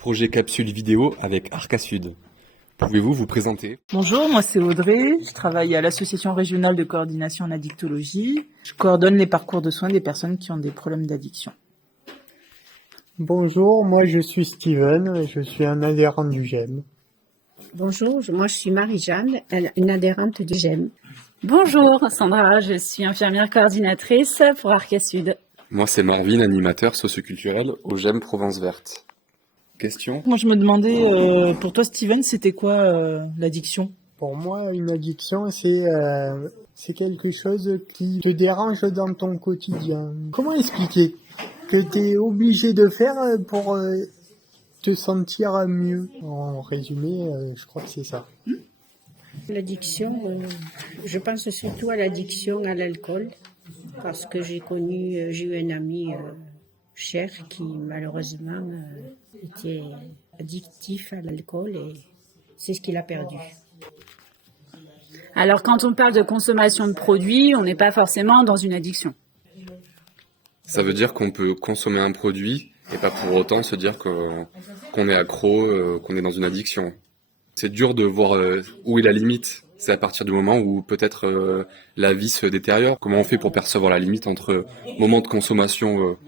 Projet capsule vidéo avec Arca Sud. Pouvez-vous vous présenter? Bonjour, moi c'est Audrey, je travaille à l'Association régionale de coordination en addictologie. Je coordonne les parcours de soins des personnes qui ont des problèmes d'addiction. Bonjour, moi je suis Steven, je suis un adhérent du GEM. Bonjour, moi je suis Marie-Jeanne, une adhérente du GEM. Bonjour, Sandra, je suis infirmière coordinatrice pour Arca Sud. Moi c'est Marvin, animateur socioculturel au GEM Provence Verte. Question? Moi je me demandais, pour toi Steven, c'était quoi l'addiction? Pour moi, une addiction, c'est quelque chose qui te dérange dans ton quotidien. Comment expliquer? Que tu es obligé de faire pour te sentir mieux. En résumé, je crois que c'est ça. L'addiction, je pense surtout à l'addiction à l'alcool, parce que j'ai eu un ami cher qui malheureusement était addictif à l'alcool et c'est ce qu'il a perdu. Alors quand on parle de consommation de produits, on n'est pas forcément dans une addiction. Ça veut dire qu'on peut consommer un produit et pas pour autant se dire qu'on est accro, qu'on est dans une addiction. C'est dur de voir où est la limite. C'est à partir du moment où peut-être la vie se détériore. Comment on fait pour percevoir la limite entre moment de consommation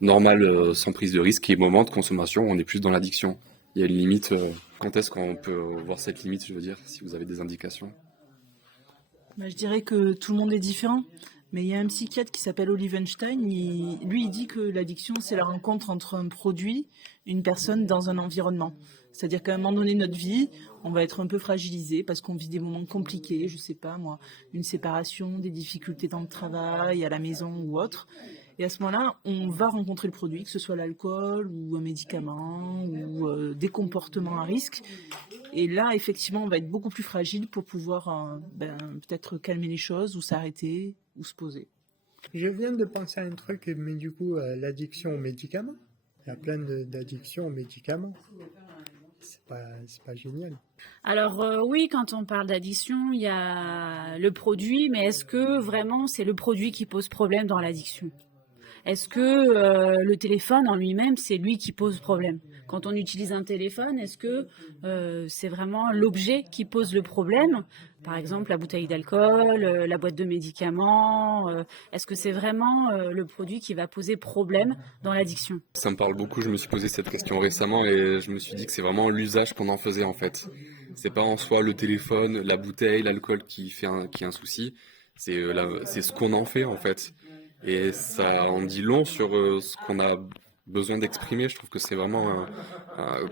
normal sans prise de risque et moment de consommation où on est plus dans l'addiction? Il y a une limite. Quand est-ce qu'on peut voir cette limite, je veux dire, si vous avez des indications? Je dirais que tout le monde est différent. Mais il y a un psychiatre qui s'appelle Oliver Einstein, il dit que l'addiction, c'est la rencontre entre un produit, une personne dans un environnement. C'est-à-dire qu'à un moment donné de notre vie, on va être un peu fragilisé parce qu'on vit des moments compliqués, je sais pas moi, une séparation, des difficultés dans le travail, à la maison ou autre. Et à ce moment-là, on va rencontrer le produit, que ce soit l'alcool ou un médicament ou des comportements à risque. Et là, effectivement, on va être beaucoup plus fragile pour pouvoir peut-être calmer les choses ou s'arrêter ou se poser. Je viens de penser à un truc, mais du coup, l'addiction aux médicaments. Il y a plein d'addictions aux médicaments. C'est pas génial. Alors oui, quand on parle d'addiction, il y a le produit, mais est-ce que vraiment c'est le produit qui pose problème dans l'addiction? Est-ce que le téléphone en lui-même, c'est lui qui pose problème? Quand on utilise un téléphone, est-ce que c'est vraiment l'objet qui pose le problème? Par exemple, la bouteille d'alcool, la boîte de médicaments. Est-ce que c'est vraiment le produit qui va poser problème dans l'addiction? Ça me parle beaucoup, je me suis posé cette question récemment et je me suis dit que c'est vraiment l'usage qu'on en faisait en fait. C'est pas en soi le téléphone, la bouteille, l'alcool qui est un souci, c'est ce qu'on en fait en fait. Et ça en dit long sur ce qu'on a besoin d'exprimer. Je trouve que c'est vraiment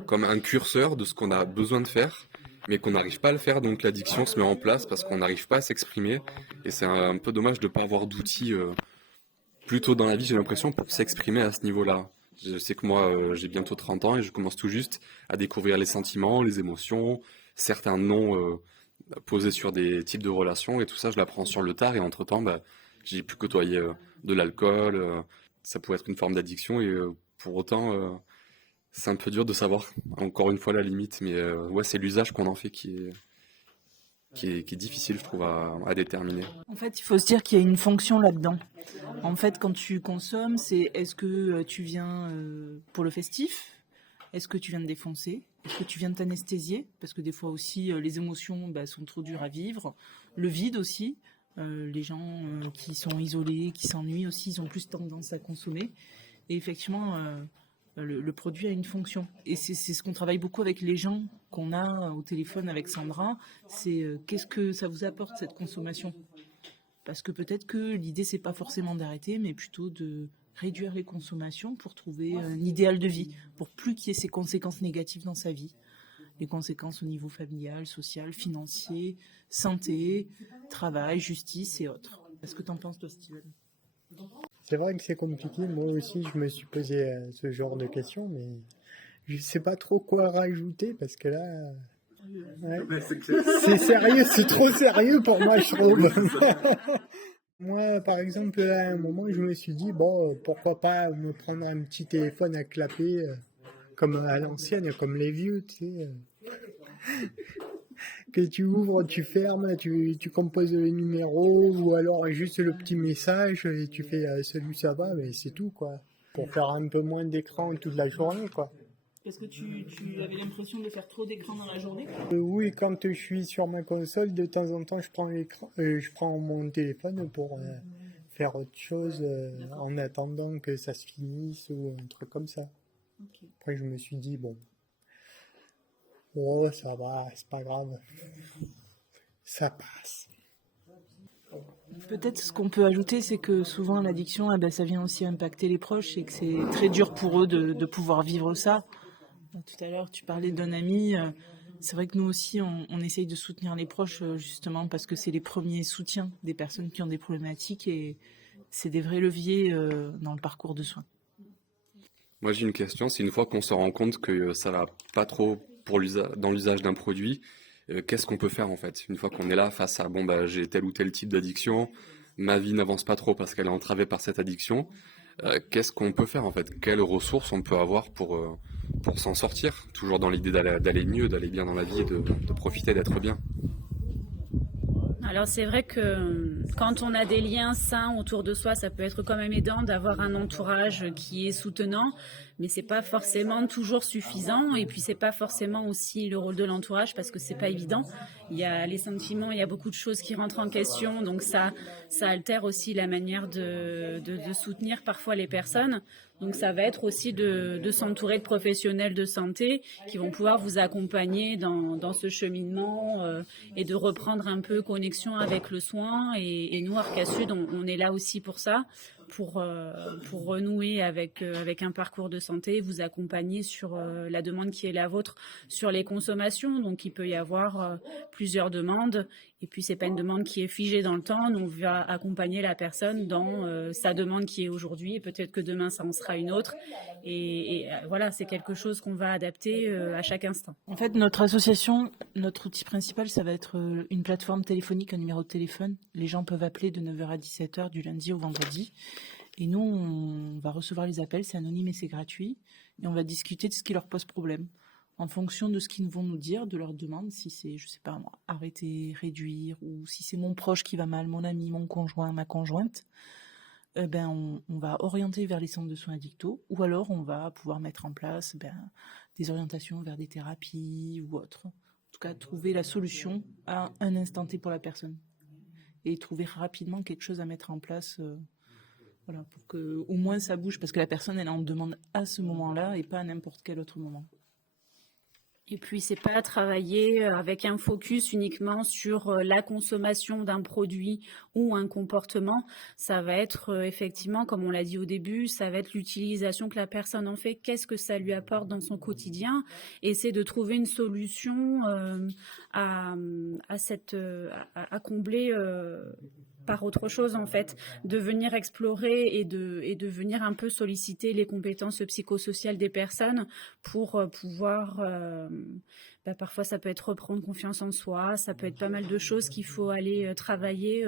comme un curseur de ce qu'on a besoin de faire, mais qu'on n'arrive pas à le faire. Donc l'addiction se met en place parce qu'on n'arrive pas à s'exprimer. Et c'est un peu dommage de ne pas avoir d'outils plus tôt dans la vie, j'ai l'impression, pour s'exprimer à ce niveau-là. Je sais que moi, j'ai bientôt 30 ans et je commence tout juste à découvrir les sentiments, les émotions, certains noms posés sur des types de relations. Et tout ça, je l'apprends sur le tard. Et entre-temps, j'ai pu côtoyer de l'alcool, ça pourrait être une forme d'addiction et pour autant c'est un peu dur de savoir encore une fois la limite, mais ouais, c'est l'usage qu'on en fait qui est difficile, je trouve, à déterminer. En fait, il faut se dire qu'il y a une fonction là-dedans. En fait, quand tu consommes, c'est est-ce que tu viens pour le festif? Est-ce que tu viens de défoncer? Est-ce que tu viens de t'anesthésier? Parce que des fois aussi, les émotions sont trop dures à vivre. Le vide aussi. Les gens qui sont isolés, qui s'ennuient aussi, ils ont plus tendance à consommer. Et effectivement, le produit a une fonction. Et c'est ce qu'on travaille beaucoup avec les gens qu'on a au téléphone avec Sandra. C'est qu'est-ce que ça vous apporte cette consommation? Parce que peut-être que l'idée, c'est pas forcément d'arrêter, mais plutôt de réduire les consommations pour trouver un idéal de vie, pour plus qu'il y ait ces conséquences négatives dans sa vie. Les conséquences au niveau familial, social, financier, santé, travail, justice et autres. Est-ce que tu en penses, toi, Steven? C'est vrai que c'est compliqué. Moi aussi, je me suis posé ce genre de questions, mais je sais pas trop quoi rajouter parce que là, ouais, c'est sérieux, c'est trop sérieux pour moi, je trouve. Moi, par exemple, à un moment, je me suis dit, bon, pourquoi pas me prendre un petit téléphone à clapper comme à l'ancienne, comme les vieux, tu sais. Que tu ouvres, tu fermes, tu composes le numéro ou alors juste le petit message et tu fais salut, ça va, mais c'est tout quoi. Pour faire un peu moins d'écran toute la journée quoi. Parce que tu avais l'impression de faire trop d'écran dans la journée? Oui, quand je suis sur ma console, de temps en temps, je prends mon téléphone pour faire autre chose en attendant que ça se finisse ou un truc comme ça. Ok. Après, je me suis dit, bon, oh, ça va, c'est pas grave, ça passe. Peut-être ce qu'on peut ajouter, c'est que souvent l'addiction, ça vient aussi impacter les proches et que c'est très dur pour eux de pouvoir vivre ça. Tout à l'heure, tu parlais d'un ami. C'est vrai que nous aussi, on essaye de soutenir les proches justement parce que c'est les premiers soutiens des personnes qui ont des problématiques et c'est des vrais leviers dans le parcours de soins. Moi, j'ai une question. C'est une fois qu'on se rend compte que ça va pas trop dans l'usage d'un produit, qu'est-ce qu'on peut faire en fait? Une fois qu'on est là face à j'ai tel ou tel type d'addiction, ma vie n'avance pas trop parce qu'elle est entravée par cette addiction. Qu'est-ce qu'on peut faire en fait? Quelles ressources on peut avoir pour s'en sortir? Toujours dans l'idée d'aller mieux, d'aller bien dans la vie, et de profiter d'être bien. Alors c'est vrai que quand on a des liens sains autour de soi, ça peut être quand même aidant d'avoir un entourage qui est soutenant, mais c'est pas forcément toujours suffisant et puis c'est pas forcément aussi le rôle de l'entourage parce que c'est pas évident. Il y a les sentiments, il y a beaucoup de choses qui rentrent en question, donc ça altère aussi la manière de soutenir parfois les personnes. Donc ça va être aussi de s'entourer de professionnels de santé qui vont pouvoir vous accompagner dans ce cheminement et de reprendre un peu connexion avec le soin. Et nous, Arca Sud, on est là aussi pour ça, pour renouer avec un parcours de santé, vous accompagner sur la demande qui est la vôtre sur les consommations. Donc il peut y avoir plusieurs demandes. Et puis c'est pas une demande qui est figée dans le temps. Nous, on va accompagner la personne dans sa demande qui est aujourd'hui. Et peut-être que demain, ça en sera une autre. Et voilà, c'est quelque chose qu'on va adapter à chaque instant. En fait, notre association, notre outil principal, ça va être une plateforme téléphonique, un numéro de téléphone. Les gens peuvent appeler de 9h à 17h du lundi au vendredi. Et nous, on va recevoir les appels, c'est anonyme et c'est gratuit. Et on va discuter de ce qui leur pose problème. En fonction de ce qu'ils vont nous dire, de leurs demandes, si c'est, je sais pas moi, arrêter, réduire, ou si c'est mon proche qui va mal, mon ami, mon conjoint, ma conjointe, on va orienter vers les centres de soins addictos, ou alors on va pouvoir mettre en place des orientations vers des thérapies ou autres. En tout cas, trouver la solution à un instant T pour la personne. Et trouver rapidement quelque chose à mettre en place pour que au moins ça bouge, parce que la personne, elle en demande à ce moment-là et pas à n'importe quel autre moment. Et puis, c'est pas travailler avec un focus uniquement sur la consommation d'un produit ou un comportement. Ça va être effectivement, comme on l'a dit au début, ça va être l'utilisation que la personne en fait. Qu'est-ce que ça lui apporte dans son quotidien? Et c'est de trouver une solution à combler par autre chose en fait, de venir explorer et de venir un peu solliciter les compétences psychosociales des personnes pour pouvoir parfois ça peut être reprendre confiance en soi, ça peut être pas mal de choses qu'il faut aller travailler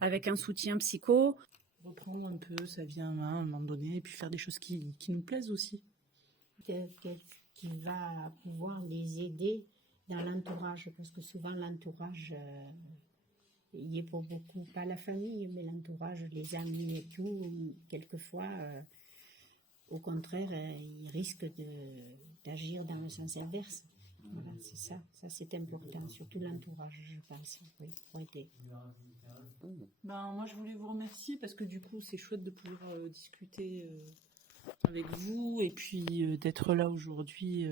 avec un soutien psycho. Reprendre un peu sa vie à un moment donné et puis faire des choses qui nous plaisent aussi. Qui va pouvoir les aider dans l'entourage, parce que souvent l'entourage il y est pour beaucoup, pas la famille, mais l'entourage, les amis et tout, quelquefois, au contraire, ils risquent d'agir dans le sens inverse. Voilà, c'est ça. Ça, c'est important, surtout l'entourage, je pense, oui, pour aider. Moi, je voulais vous remercier parce que du coup, c'est chouette de pouvoir discuter avec vous et puis d'être là aujourd'hui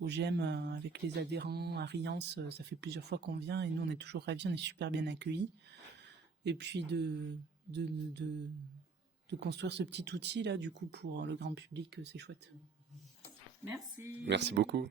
au GEM avec les adhérents à Riance. Ça fait plusieurs fois qu'on vient et nous on est toujours ravis, on est super bien accueillis. Et puis de construire ce petit outil là du coup pour le grand public, c'est chouette. Merci. Merci beaucoup.